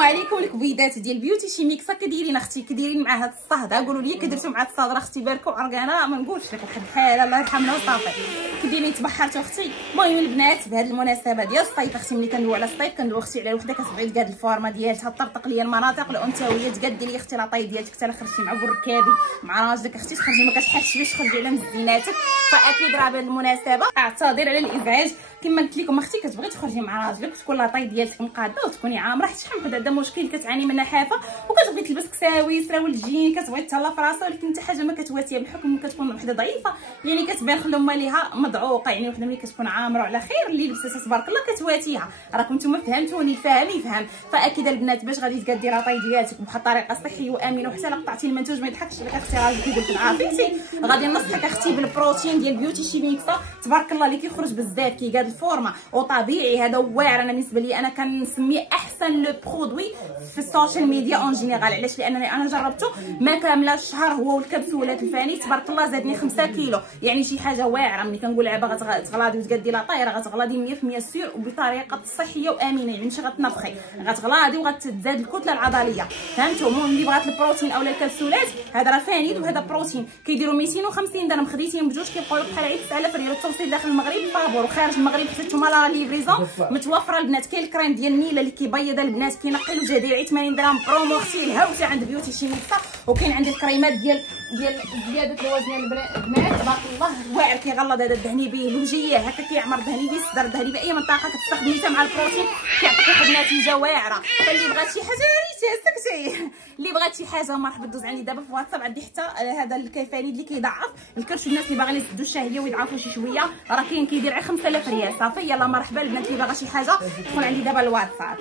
السلام عليكم الكبيدات ديال بيوتي شي ميكسا. كديرين اختي؟ كديرين مع هاد الصهده؟ قولوا لي كدرتو مع الصهده اختي؟ باركوا عرقانه ما نقولش لك واحد الحاله الله يرحمنا وصافي. كديرين تبحرتوا اختي؟ المهم البنات بهاد المناسبه ديال الصيف اختي، ملي كندويو على الصيف كندويو اختي على وحده كتبغي تقاد الفورمه ديالها، طرطق ليا المناطق الانثويه، تقاد لي اختي لاطاي ديالك حتى خرجتي مع بركابي مع راجلك اختي، تخرجي ما كتحسش باش تخرجي على مزيناتك. فاكيد راه بهاد المناسبه اعتذر على الازعاج، كما قلت لكم اختي كتبغي تخرجي مع راجلك وتكون لاطاي ديالك مقاده وتكوني عامره، حيت شحال من هذا مشكل كتعاني منها حافه وكتبغي تلبس كساوي سراول الجين، كتبغي تهلا في راسها، ولكن حتى حاجه ما كتواتيها بالحكم كتكون وحده ضعيفه، يعني كتبان خلو ماليها مضعوقه، يعني وحده ملي كتكون عامره وعلى خير اللي لبستها تبارك الله كتواتيها. راكم نتوما فهمتوني، الفاهم يفهم. فاكيد البنات باش غادي تقادي لاطاي ديالك بواحد الطريقه صحيه وامنه، وحتى الا قطعتي المنتوج ما يضحكش عليك اختي، راجل كيقول لك عافيتي، غادي ننصحك اختي بالبروتين ديال بيوتي شي ميكسا تبارك الله اللي كيخرج بزاف كيقاد الفورمه وطبيعي. هذا واعر، انا بالنسبه لي انا كنسميه احسن لو برودوي في السوشيال ميديا اون جينيرال. علاش؟ لانني انا جربته ما كامله الشهر هو والكبسولات الفاني تبارك الله زادني 5 كيلو، يعني شي حاجه واعره. ملي كنقول لها باغا تغلاضي وتقادي لاطاي راه غتغلاضي 100% سير وبطريقه صحيه وامنه، يعني ماشي غتنفخي، غتغلاضي وغتزاد الكتله العضليه. فهمتوا؟ المهم اللي بغات البروتين اولا الكبسولات هذا راه فانيد وهذا بروتين كيديروا 250 درهم، خديتيهم بجوج كيبقاو لك بحال 9000 ريال. التوصيل داخل المغرب فابور، وخارج المغرب حتى نتوما لا ليفريزون متوفره البنات. كاين الكريم ديال نيله اللي كيبيض البنات كينقي الجديري 80 درهم برومو اختي الهوسه عند بيوتي شي ميكسا. وكاين عندي الكريمات ديال زياده الوزن البنات تبارك الله واعر، كيغلظ هذا الدهني به الوجيه هكا كيعمر دهني به الصدر، دهني باي منطقه كتستخدمي حتى مع البروتين كيعطيك واحد النتيجه واعره. فاللي بغات شي حاجه ريتها سكتي، اللي بغات شي حاجه مرحبا دوز عندي دابا في واتساب، عندي حتى هذا الكيفانيد اللي كيضعف الكرش، الناس اللي باغيين يسدوا الشهيه ويضعفوا شي شويه راه كاين كيدير على 5000 ريال صافي. يلا مرحبا البنات اللي باغا شي حاجه تدخل عندي دابا الواتساب.